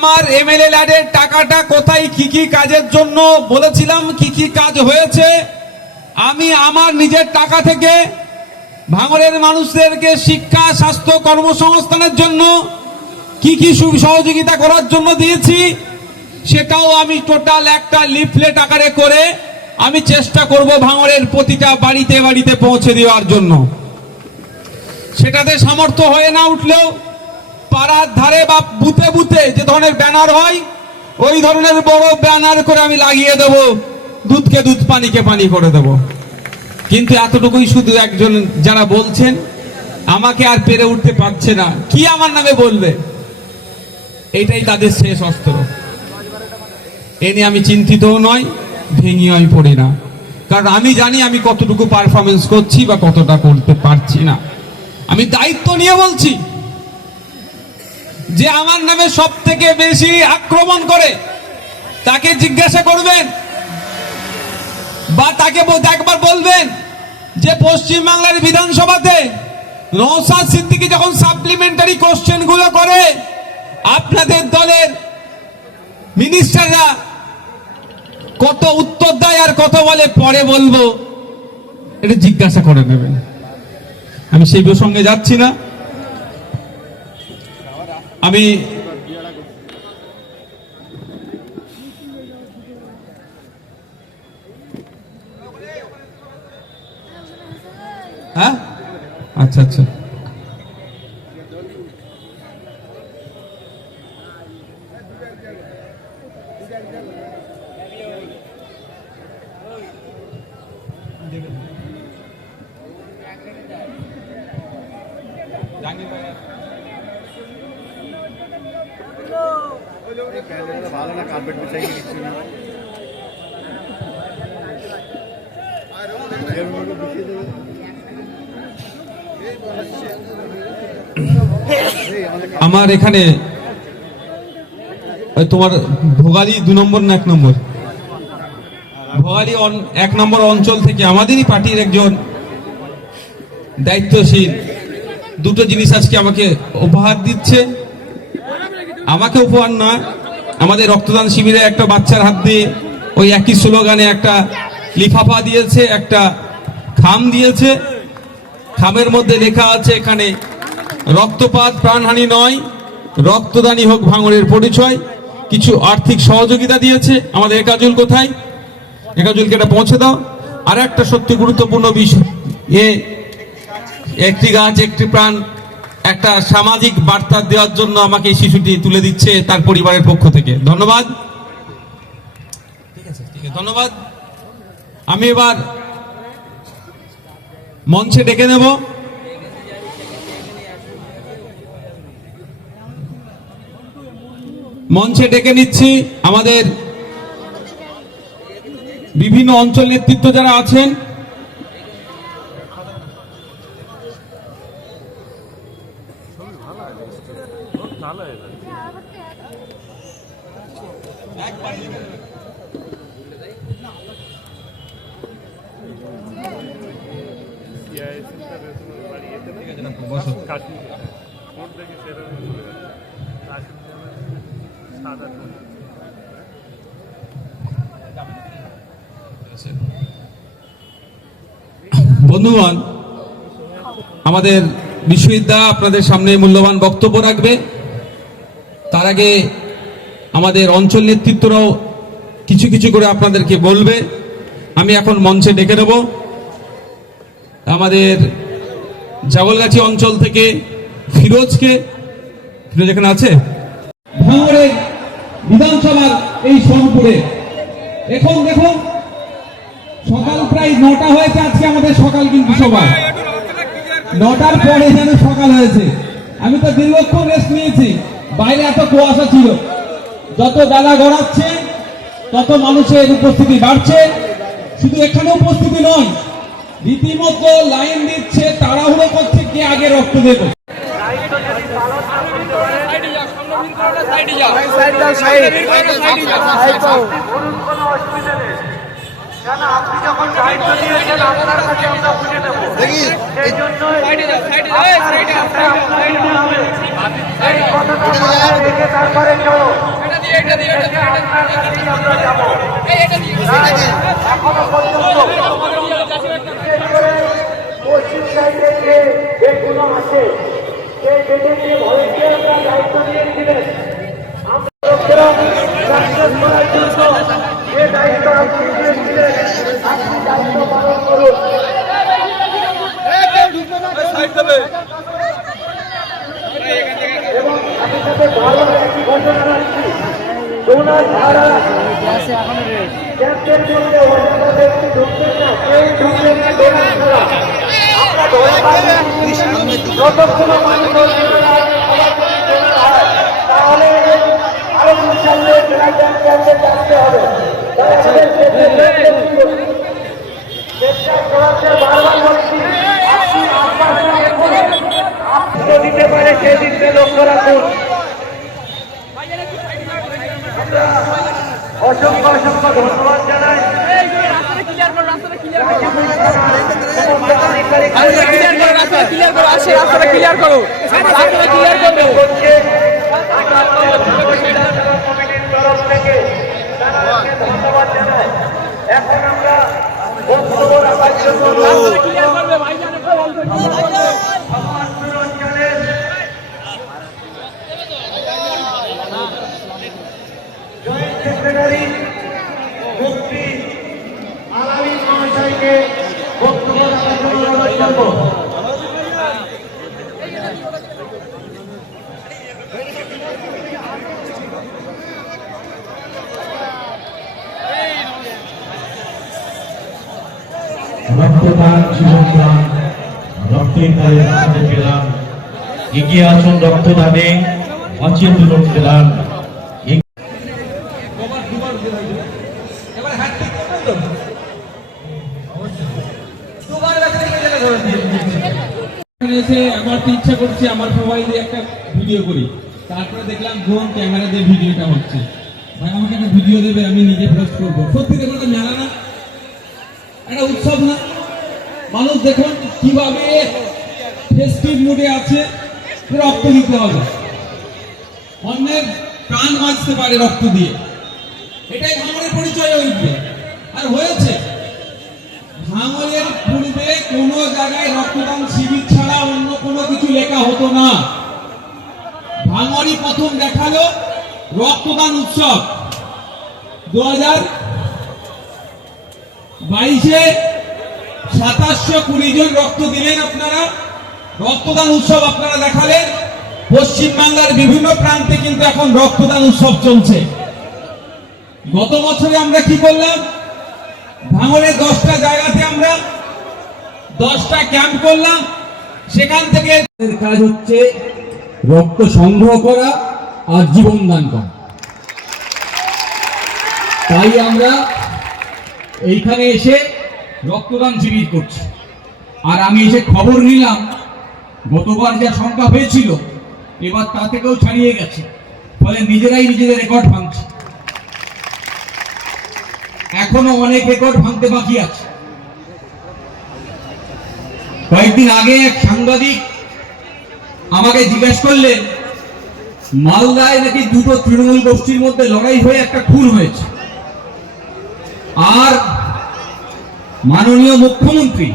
আমার এমএলএ ল্যাডের টাকাটা কোথায় কি কি কাজের জন্য বলেছিলাম, কি কি কাজ হয়েছে, আমি আমার নিজের টাকা থেকে ভাঙড়ের মানুষদেরকে শিক্ষা, স্বাস্থ্য, কর্মসংস্থানের জন্য কি কি সহযোগিতা করার জন্য দিয়েছি, সেটাও আমি টোটাল একটা লিফলেট আকারে করে আমি চেষ্টা করব ভাঙড়ের প্রতিটা বাড়িতে বাড়িতে পৌঁছে দেওয়ার জন্য। সেটাতে সামর্থ্য হয়ে না উঠলেও পাড়ার ধারে বা বুথে বুথে যে ধরনের ব্যানার হয় ওই ধরনের বড় ব্যানার করে আমি লাগিয়ে দেব, দুধকে দুধ, পানিকে পানি করে দেব। কিন্তু এতটুকুই শুধু একজন যারা বলছেন আমাকে আর পেরে উঠতে পারছে না, কি আমার নামে বলবে, এইটাই তাদের শেষ অস্ত্র। এ নিয়ে আমি চিন্তিতও নয়, ভেঙেও আমি পড়ি না, কারণ আমি জানি আমি কতটুকু পারফরমেন্স করছি বা কতটা করতে পারছি না। আমি দায়িত্ব নিয়ে বলছি, যে আমার নামে সব থেকে বেশি আক্রমণ করে তাকে জিজ্ঞাসা করবেন বা তাকে একবার বলবেন যে পশ্চিমবাংলার বিধানসভাতে নওশাদ সিদ্দিকী যখন সাপ্লিমেন্টারি কোশ্চেন গুলো করে আপনাদের দলের মিনিস্টাররা কত উত্তর দেয় আর কত বলে পরে বলবো, এটা জিজ্ঞাসা করে নেবেন। আমি সেই প্রসঙ্গে যাচ্ছি না। আমি হ্যাঁ আচ্ছা আচ্ছা ভালো না, কার্পেট বিছাই দিচ্ছি না। আমার এখানে তোমার ভোগালী 2 নম্বর না 1 নম্বর, ভোগালী 1 নম্বর অঞ্চল থেকে আমাদেরই পার্টির একজন দায়িত্বশীল দুটো জিনিস আজকে আমাকে উপহার দিচ্ছে। আমাকে উপহার না, আমাদের রক্তদান শিবিরে একটা বাচ্চার হাত দিয়ে ওই একই স্লোগানে একটা লিফাফা দিয়েছে, একটা খাম দিয়েছে। খামের মধ্যে লেখা আছে এখানে রক্তপাত প্রাণহানি নয়, রক্তদানই হোক ভাঙড়ের পরিচয়। কিছু আর্থিক সহযোগিতা দিয়েছে। আমাদের একাজুল কোথায়? একাজুলকে এটা পৌঁছে দাও। আর একটা সত্যি গুরুত্বপূর্ণ বিষয়, একটি গাছ একটি প্রাণ, একটা সামাজিক বার্তা দেওয়ার জন্য আমাকে এই শিশুটি তুলে দিচ্ছে তার পরিবারের পক্ষ থেকে। ধন্যবাদ। ঠিক আছে, ঠিক আছে, ধন্যবাদ। আমি এবার মঞ্চে ডেকে নেব মঞ্চে ডেকে নিচ্ছি আমাদের বিভিন্ন অঞ্চল নেতৃত্ব যারা আছেন। বন্ধুগণ, আমাদের বিশ্ববিদ্যালয় আপনাদের সামনে মূল্যবান বক্তব্য রাখবে। তার আগে আমাদের অঞ্চল নেতৃত্বরাও কিছু কিছু করে আপনাদেরকে বলবে। আমি এখন মঞ্চে ডেকে নেব আমাদের জাগলগাছি অঞ্চল থেকে ফিরোজকে। ফিরোজ এখানে আছে? ভাঙড়ের বিধানসভার এই সোনপুরে এখন দেখুন সকাল প্রায় 9টা হয়েছে। আজকে আমাদের সকাল কিন্তু সবাই 9টার পরে যেন সকাল হয়েছে। আমি তো দীর্ঘক্ষণ রেস্ট নিয়েছি, বাইরে এত কুয়াশা ছিল। যত বেলা গড়াচ্ছে তত মানুষের উপস্থিতি বাড়ছে। শুধু এখানে উপস্থিতি নয়, রীতিমতো লাইন দিচ্ছে, তাড়াহুড়ো করছে কে আগে রক্ত দেবে। আপনি যখন দায়িত্ব দিয়েছেন আপনার কাছে আমরা বুঝে নেব। এই জন্য এই কথাটা মাথায় রেখে তারপরে আপনার কাছেই আমরা যাবো। তাই এখনো পর্যন্ত বিশেষ করে পশ্চিম সাইডে যে গেটগুলো আছে সেই গেটে যে ভলেন্টিয়াররা দায়িত্ব নিয়েছিলেন আমরা লোকেরা সাকসেস করার জন্য যে দায়িত্ব আপনি নিয়েছিলেন আপনি দায়িত্ব পালন করুন। এবং আমি সাথে বারবার একটি ঘটনা রাখছি, ডোনার ছাড়া ক্যাম্পের মধ্যে অন্য ব্যক্তি ঢুকবেন না, কেউ ঢুকবেন না ডোনার ছাড়া। আমরা ধরে পাচ্ছি যতক্ষণ মানুষ তাহলে আরো সামনে ক্যাম্পে যাচ্ছে হবে। তাই আমাদের চেষ্টা করাতে বারবার বলছি, আপনি আপনার দিতে পারে সেদিকে লক্ষ্য রাখুন। অসংখ্য অসংখ্য ধন্যবাদ জানাই। কমিটির তরফ থেকে তাদেরকে ধন্যবাদ জানাই। এখন আমরা বক্তব্য রাখার জন্য জয়েন্ট সেক্রেটারি মুফতি আলামী মহাশয়কে বক্তব্য রাখার জন্য অনুরোধ করব। রক্তদান জীবনদান, রক্তের দায়ে রক্ত পেলাম, এগিয়ে আসুন রক্তদানে, অচেতন রক্তদান। আমার তো ইচ্ছা করছে আমার মোবাইল দিয়ে একটা ভিডিও করি, তারপরে দেখলাম ড্রোন ক্যামেরা দিয়ে ভিডিওটা হচ্ছে। ভাই আমাকে একটা ভিডিও দেবে, আমি নিজে পোস্ট করবো। সত্যি দেখুন একটা মেলা না, একটা উৎসব না? মানুষ দেখুন কিভাবে ফেস্টিভ মুডে আছে, রক্ত দিতে হবে, অন্যের প্রাণ বাঁচতে পারে রক্ত দিয়ে, এটাই ভাঙড়ের পরিচয় হয়েছে। আর হয়েছে ভাঙড়ের পূর্বে কোনো জায়গায় রক্তদান শিবির ছাড়া অন্য কোনো কিছু লেখা হতো না। ভাঙড়ই প্রথম দেখালো রক্তদান উৎসব। 2022-এ 2720 জন রক্ত দিলেন আপনারা, রক্তদান উৎসব আপনারা দেখালেন। পশ্চিমবাংলার বিভিন্ন প্রান্তে কিন্তু এখন রক্তদান উৎসব চলছে। গত বছরে আমরা কি করলাম? ভাঙড়ের 10টা জায়গাতে আমরা 10টা ক্যাম্প করলাম। সেখান থেকে কাজ হচ্ছে রক্ত সংগ্রহ করা আর জীবন দান করা। তাই আমরা এইখানে এসে রক্তদান শিবির করছি। আর আমি এসে খবর নিলাম গতবার যা সংখ্যা হয়েছিল এবার তা থেকেও ছাড়িয়ে গেছে, ফলে নিজেরাই নিজেদের রেকর্ড ভাঙছে। এখনো অনেক রেকর্ড ভাঙতে বাকি আছে। কয়েকদিন আগে এক সাংবাদিক আমাকে জিজ্ঞেস করলেন মালদায় নাকি দুটো তৃণমূল গোষ্ঠীর মধ্যে লড়াই হয়ে একটা খুন হয়েছে, আর মাননীয় মুখ্যমন্ত্রী,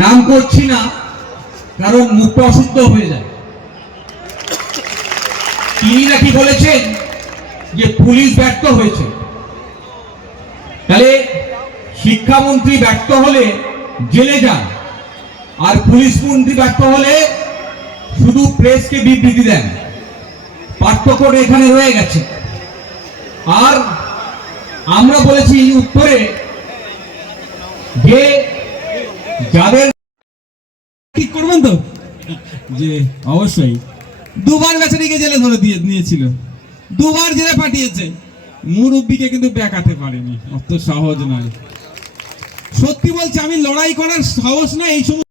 নাম করছি না কারণ মুখটা অশুদ্ধ হয়ে যায়, তিনি নাকি বলেছেন যে পুলিশ ব্যর্থ হয়েছে। তাহলে শিক্ষামন্ত্রী ব্যর্থ হলে জেলে যান, আর পুলিশ মন্ত্রী ব্যর্থ হলে শুধু প্রেসকে বিবৃতি দেন। পার্থক্য এখানে রয়ে গেছে। আর আমরা বলেছি উত্তরে যে যাদের ঠিক করবেন তো, যে অবশ্যই দুবার বেচারিকে জেলে ধরে দিয়ে নিয়েছিল, দুবার জেলে পাঠিয়েছে, মুরব্বীকে কিন্তু বেকাতে পারেনি। অত সহজ নয়। সত্যি বলছি, আমি লড়াই করার সাহস না এই সময়।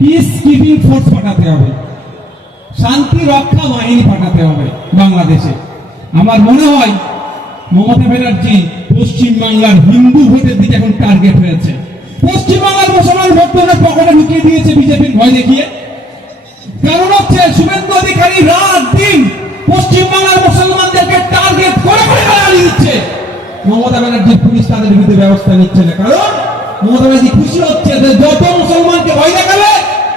পিস কিপিং ফোর্স পাঠাতে হবে, শান্তি রক্ষা বাহিনী পাঠাতে হবে বাংলাদেশে। আমার মনে হয় মমতা ব্যানার্জি পশ্চিম বাংলার হিন্দু ভোটের দিকে এখন টার্গেট হয়েছে। পশ্চিম বাংলার মুসলমান ভোটদের পকেটে ঢুকিয়ে দিয়েছে বিজেপির ভয় দেখিয়ে। কারণ হচ্ছে শুভেন্দু অধিকারী রাত দিন পশ্চিম বাংলার মুসলমানদেরকে টার্গেট করে করে গালি দিচ্ছে। মমতা ব্যানার্জির পুলিশ তাদের বিরুদ্ধে ব্যবস্থা নিচ্ছে না, কারণ মমতা ব্যানার্জি খুশি হচ্ছে যে যত মুসলমানকে ভয় দেখাবে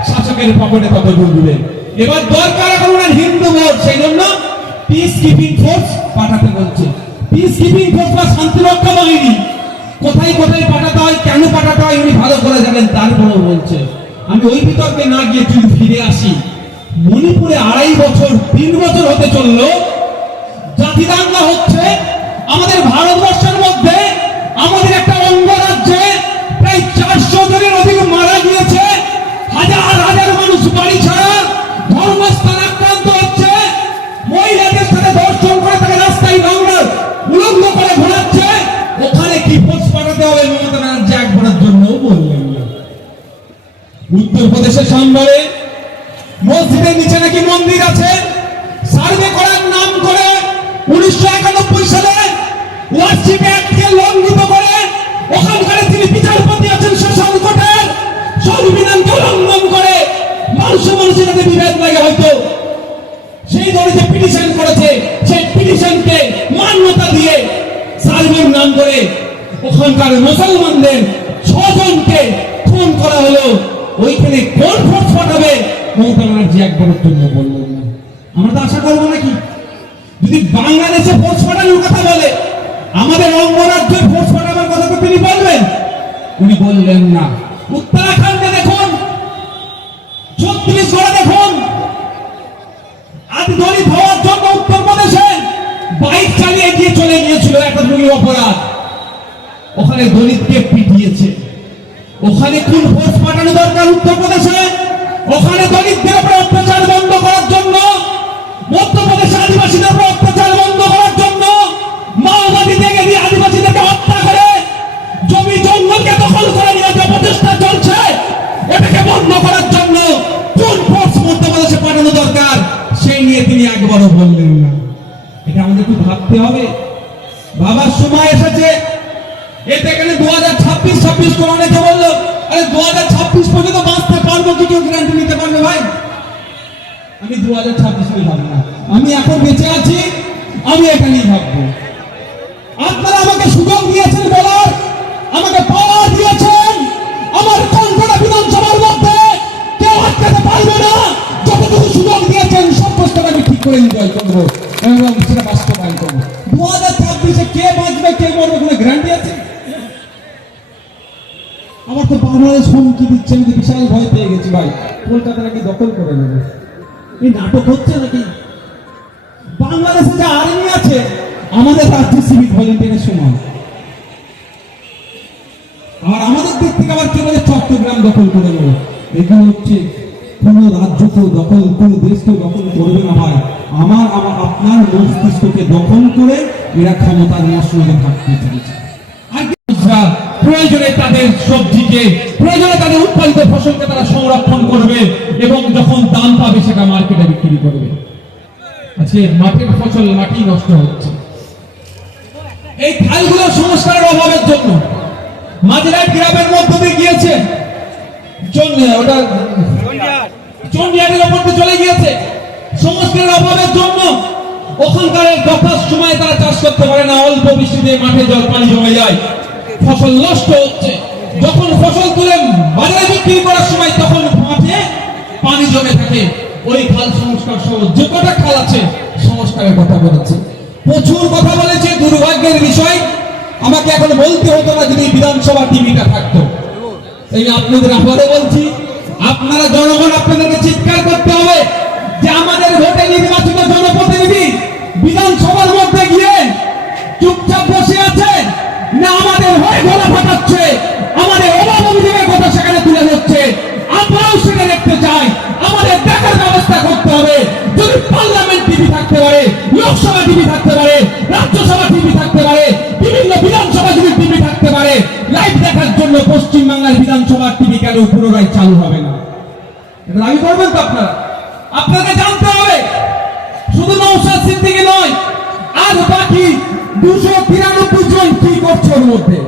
শাসকের পকেটে তত ঢুকবে। এবার দরকার এখন হিন্দু ভোট, সেই জন্য পিস কিপিং ফোর্স পাঠাতে বলছে। পিস কিপিং ফোর্স বা শান্তিরক্ষা বাহিনী কোথায় কোথায় পাঠাতে হয়, কেন পাঠাতে হয় উনি ভালো করে জানেন, তারপরেও বলছে। আমি ওই বিতর্কে না গিয়ে যদি ফিরে আসি, মণিপুরে 2.5 বছর 3 বছর হতে চললো জাতি দাঙ্গা হচ্ছে। আমাদের ভারতবর্ষের মধ্যে আমাদের একটা অঙ্গরাজ্যে প্রায় 400 জনের অধিক মারা গিয়েছে। হাজার হাজার মানুষ বাড়ি ছাড়া, ধর্মস্থান আক্রান্ত হচ্ছে। মহিলাদের সাথে ধর্ষণ করে তাকে রাস্তায় নোংরা উলঙ্গ করে ঘোরাচ্ছে। ওখানে কি ফোর্স পাঠাতে হবে মমতা ব্যানার্জি একবারের জন্য বললেন না। উত্তরপ্রদেশের সাম্বারে মসজিদের নিচে নাকি মন্দির আছে, সার্ভে করার নাম করে 1991 সালে ওয়ার্শিপ অ্যাক্টকে লঙ্ঘিত করে ওখানকার যিনি বিচারপতি আছেন শশাঙ্ক কোটের সংবিধানকে লঙ্ঘন করে মানুষের সাথে বিভেদ লাগে হয়তো, সেই দলে যে পিটিশন করেছে সেই পিটিশনকে মান্যতা দিয়ে সার্ভের নাম করে ওখানকার মুসলমানদের 6 জনকে খুন করা হলো। ওইখানে কোন ফোর্স পাঠাবে মমতা ব্যানার্জি একবারের জন্য বললেন না। আমরা তো আশা করবো নাকি যদি বাংলাদেশে ফোর্স পাঠানোর কথা বলে, আমাদের অঙ্গরাজ্যের ফোর্স পাঠানোর কথা তো তিনি বলবেন, উনি বললেন না। উত্তরাখণ্ডে দেখুন, ছত্তিশগড়ে দেখুন, আদি দলিত হওয়ার জন্য উত্তরপ্রদেশে বাইক চালিয়ে গিয়ে চলে গিয়েছিল একটা দুই অপরাধ, ওখানে দলিতকে পিটিয়েছে। ওখানে কোন ফোর্স পাঠানো দরকার উত্তরপ্রদেশে? ওখানে দলিতদের উপর অত্যাচার বন্ধ করার জন্য, মধ্যপ্রদেশে আদিবাসীদের উপর অত্যাচার বন্ধ করার জন্য, মাওবাদী থেকে দিয়ে আদিবাসীদেরকে হত্যা করে জমি জঙ্গলকে দখল করে নেওয়ার যে প্রচেষ্টা চলছে, এটাকে বন্ধ করার জন্য কোন ফোর্স মধ্যপ্রদেশে পাঠানো দরকার সেই নিয়ে তিনি একবারও বললেন না। এটা আমাদের একটু ভাবতে হবে। ভাবার সময় এসেছে। এতে এখানে 2026 করে অনেকে বললো, আরে 2026 পর্যন্ত বাঁচতে পারবো কি কেউ গ্যারান্টি নিতে পারবে ভাই? আমি 2026 নিয়ে ভাবি না, আমি এখন বেঁচে আছি, আমি এটা নিয়ে ভাববো। আপনারা আমাকে সুযোগ দিয়েছেন বলার, আমাকে পাওয়ার দিয়েছেন, আমার কণ্ঠটা বিধানসভার মধ্যে কেউ আটকাতে পারবে না। যতটুকু সুযোগ দিয়েছেন সব প্রশ্নটা আমি ঠিক করে এনজয় করবো এবং সেটা বাস্তবায়ন করবো। 2026-এ কে বাঁচবে কে মরবে কোনো গ্যারান্টি আছে? আমার তো বাংলাদেশ হুমকি দিচ্ছে, আমি বিশাল ভয় পেয়ে গেছি ভাই, কলকাতা নাকি দখল করে নেবে। এই নাটক হচ্ছে নাকি? বাংলাদেশে যে আর্মি আছে আমাদের রাজ্যে সিভিক ভলেন্টিয়ারের সমান। আর আমাদের দিক থেকে আবার কেউ চট্টগ্রাম দখল করে নেবে। এগুলো হচ্ছে কোন রাজ্যকেও দখল, কোন দেশকেও দখল করবে না ভাই। আমার আপনার মস্তিষ্ককে দখল করে এরা ক্ষমতার মসনদে থাকতে চাইছে। প্রয়োজনে তাদের সবজিকে, প্রয়োজনে তাদের উৎপাদিত ফসলকে তারা সংরক্ষণ করবে এবং যখন দাম পাবে সেটা মার্কেটে বিক্রি করবে। আজকে মাঠের ফসল মাটি নষ্ট হচ্ছে এই খালগুলোর সংস্কারের অভাবের জন্য। মাঝরাট গ্রামের মধ্য দিয়ে গিয়েছে, ওটা চন্ডিয়ারের ওপর দিয়ে চলে গিয়েছে। সংস্কারের অভাবের জন্য ওখানকার যথার সময় তারা চাষ করতে পারে না, অল্প বৃষ্টিতে মাঠে জল পানি জমে যায়, ফসল নষ্ট হচ্ছে। যখন ফসল তুলে বাজারে বিক্রি করার সময় তখন মাঠে পানি জমে থাকে। ওই খাল সংস্কার সহ যে কটা খাল আছে সংস্কারের কথা বলেছে, প্রচুর কথা বলেছে। দুর্ভাগ্যের বিষয়, আমাকে এখন বলতে হতো না যদি বিধানসভা টিভিটা থাকতো। এই আপনাদের আবারও বলছি, আপনারা জনগণ, আপনাদেরকে চিৎকার করতে হবে যে আমাদের ভোটে নির্বাচিত জনপ্রতিনিধি বিধানসভার মধ্যে গিয়ে চুপচাপ বসে আছে না আমাদের হয়ে গলা ফাটাচ্ছে, আমাদের অভাব অভিযোগের কথা সেখানে তুলে ধরছে। আমরাও সেটা দেখতে চাই, আমাদের দেখার ব্যবস্থা করতে হবে। যদি পার্লামেন্ট টিভি থাকতে পারে, লোকসভা টিভি থাকতে পারে, রাজ্যসভা টিভি থাকতে পারে, বিভিন্ন বিধানসভা যদি টিভি থাকতে পারে, লাইভ দেখার জন্য পশ্চিমবাংলার বিধানসভার টিভি কেন পুনরায় চালু হবে না? এটা দাবি করবেন তো আপনারা? আপনাকে জানতে হবে বাকি 293 জন কি করছে ওর মধ্যে?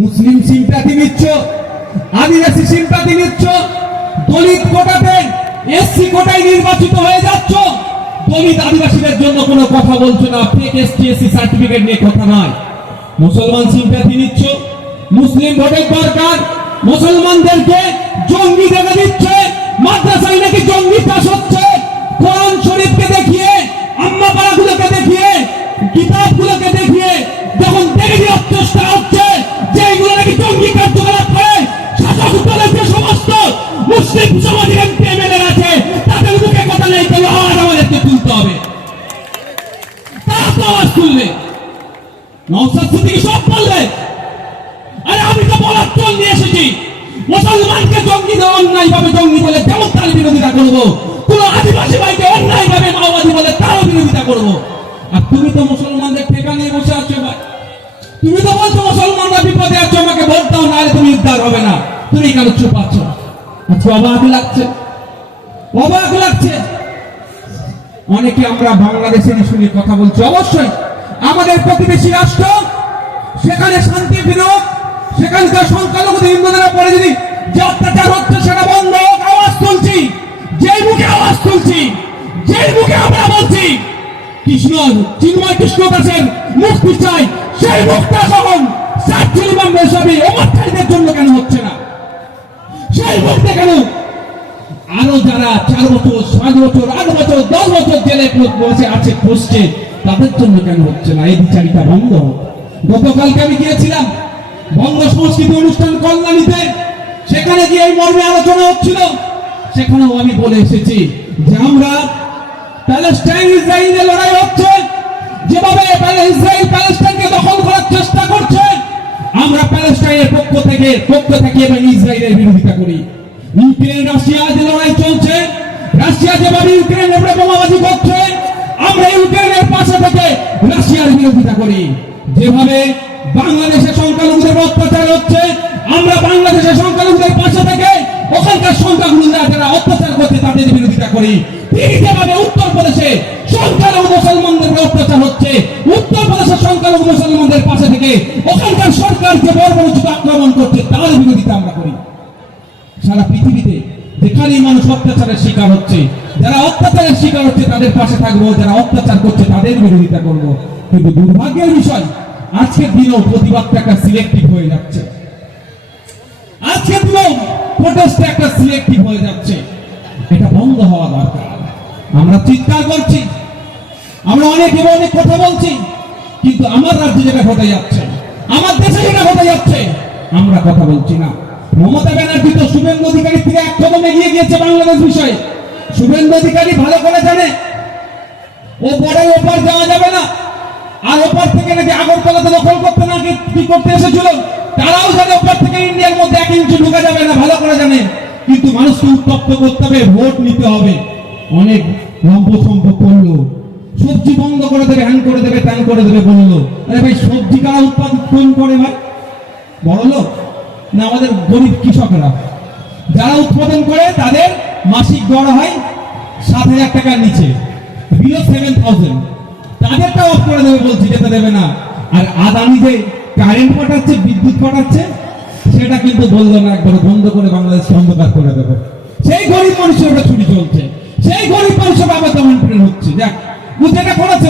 মুসলিম সিম্পাথি নিচ্ছ, আদিবাসী সিম্পাথি নিচ্ছ, দলিত কোটাতে এসসি কোটায় নির্বাচিত হয়ে যাচ্ছ, দলিত আদিবাসীদের জন্য কোনো কথা বলছো না, ফেক এসটি এসসি সার্টিফিকেট নিয়ে কথা নয়। মুসলমান সিম্পাথি নিচ্ছ, মুসলিম ভোটের দরকার, মুসলমানদেরকে জঙ্গি দেখা দিচ্ছে, মাদ্রাসায় নাকি জঙ্গি চাষ হচ্ছে, কোরআন শরীফকে দেখিয়ে, আম্মা পাড়াগুলোকে দেখিয়ে, কিতাবগুলোকে দেখিয়ে যখন দেখে দেওয়ার চেষ্টা হচ্ছে যে এইগুলো নাকি জঙ্গি কার্যকলাপ করে, শাসক দলের যে সমস্ত মুসলিম সমাজের এমপি এমএলএ আছে তাদের মুখে কথা নেই, কেন আওয়াজ আমাদেরকে তুলতে হবে, তারা তো আওয়াজ তুলবে। নওশাদ সিদ্দিকী সব বলবে, আরে আমি তো বলার চল নিয়ে এসেছি, মুসলমানকে জঙ্গি দেওয়া অন্যায় ভাবে জঙ্গি বলে যেমন তার বিরোধিতা করবো, কোন আদিবাসী ভাইকে অন্যায় ভাবে মাওবাদী বলে তারও বিরোধিতা করবো। আর তুমি তো মুসলমানদের ঠেকা নিয়ে বসে আছো ভাই, তুমি তো বলছো মুসলমানরা বিপদে আছো, আমাকে ভোট দাও, নাহলে তুমি উদ্ধার হবে না, তুমি কেন চুপ আছো? আজকে অবাক লাগছে, অবাক লাগছে। অনেকে আমরা বাংলাদেশের শুনে কথা বলছি, অবশ্যই আমাদের প্রতিবেশী রাষ্ট্র, সেখানে শান্তি ফিরুক, সেখানকার সংখ্যালঘু হিন্দুদের উপরে যদি যে অত্যাচার হচ্ছে সেটা বন্ধ হোক, আওয়াজ তুলছি, যেই মুখে আওয়াজ তুলছি, যেই মুখে আমরা বলছি কৃষ্ণ চিন্ময় কৃষ্ণ দাসের মুক্তি চাই, সেই মুক্তা যখন সার্জিল ইমাম রেজাভী ওমর খালিদের জন্য কেন হচ্ছে না? সেই মুক্তি কেন আরো যারা 4 বছর 5 বছর 8 বছর 10 বছর জেলে বসে আছে বসছে তাদের জন্য কেন হচ্ছে না? এই বিচারিতা বন্ধ হোক। গতকালকে আমি গিয়েছিলাম বঙ্গ সংস্কৃতি অনুষ্ঠান কল্যাণীতে, সেখানে গিয়ে এই মর্মে আলোচনা হচ্ছিল, সেখানেও আমি বলে এসেছি যে আমরা প্যালেস্টাইন ইসরায়েলের লড়াই হচ্ছে, যেভাবে ইসরায়েল প্যালেস্টাইনকে দখল করার চেষ্টা করছে, আমরা প্যালেস্টাইনের পক্ষ থেকে এবং ইসরায়েলের বিরোধিতা করি। ইউক্রেন রাশিয়া যে লড়াই চলছে, রাশিয়া যেভাবে ইউক্রেনের উপরে বোমাবাজি করছে, আমরা ইউক্রেনের পাশে থেকে রাশিয়ার বিরোধিতা করি। যেভাবে বাংলাদেশের সংখ্যালঘুদের অত্যাচার হচ্ছে, আমরা বাংলাদেশের সংখ্যালঘুদের পাশে থেকে ওখানকার সংখ্যালঘুরা যারা অত্যাচার করছে তাদের বিরোধিতা করি। ঠিক যেভাবে উত্তরপ্রদেশে সংখ্যালঘু মুসলমানদের অত্যাচার হচ্ছে, উত্তরপ্রদেশের সংখ্যালঘু মুসলমানদের পাশে থেকে ওখানকার সরকার যে বর্বরোচিত আক্রমণ করছে তার বিরোধিতা আমরা করি। সারা পৃথিবীতে যেখানেই মানুষ অত্যাচারের শিকার হচ্ছে, যারা অত্যাচারের শিকার হচ্ছে তাদের পাশে থাকবো, যারা অত্যাচার করছে তাদের বিরোধিতা করব। কিন্তু দুর্ভাগ্যের বিষয় আজকের দিনেও প্রতিবাদটা একটা সিলেক্টিভ হয়ে যাচ্ছে, আজকের দিনেও প্রোটেস্ট একটা সিলেক্টিভ হয়ে যাচ্ছে। এটা বন্ধ হওয়া দরকার। আমরা চিৎকার করছি, আমরা অনেক কথা বলছি, কিন্তু আমার রাজ্যে যেটা ঘটে যাচ্ছে, আমার দেশে যেটা ঘটে যাচ্ছে, আমরা কথা বলছি না। মমতা ব্যানার্জি তো শুভেন্দু অধিকারী থেকে এক কদম এগিয়ে গিয়েছে বাংলাদেশ বিষয়ে। শুভেন্দু অধিকারী ভালো করে জানে ও বড়াই ওপার যাওয়া যাবে না, আর ওপার থেকে নাকি আগরতলাতে দখল করতে না কি করতে এসেছিল, তারাও জানে ওপার থেকে ইন্ডিয়ার মধ্যে 1 ইঞ্চি ঢুকা যাবে না, ভালো করে জানে। কিন্তু মানুষকে উত্তপ্ত করতে হবে, ভোট নিতে হবে। অনেক লম্ব করলো, সবজি বন্ধ করে দেবে, হ্যান করে দেবে, ত্যান করে দেবে বললো। আরে ভাই, সবজি কারা উৎপাদন করে ভাই? বড় লোক না আমাদের গরিব কৃষকরা? যারা উৎপাদন করে তাদের মাসিক গড় হয় 7,000 টাকার নিচে, বিলো 7,000, তাদেরটা অফ করে দেবে বলছি, যেতে দেবে না। আর আদানি যে কারেন্ট পাঠাচ্ছে, বিদ্যুৎ পাঠাচ্ছে, সেটা কিন্তু বললো না, একবার বন্ধ করে বাংলাদেশ অন্ধকার করে দেবে। সেই গরিব মানুষের উপরে ছুটি চলছে, সেই গরিব মানুষের আবার দমন হচ্ছে। দেখ, যেটা করেছে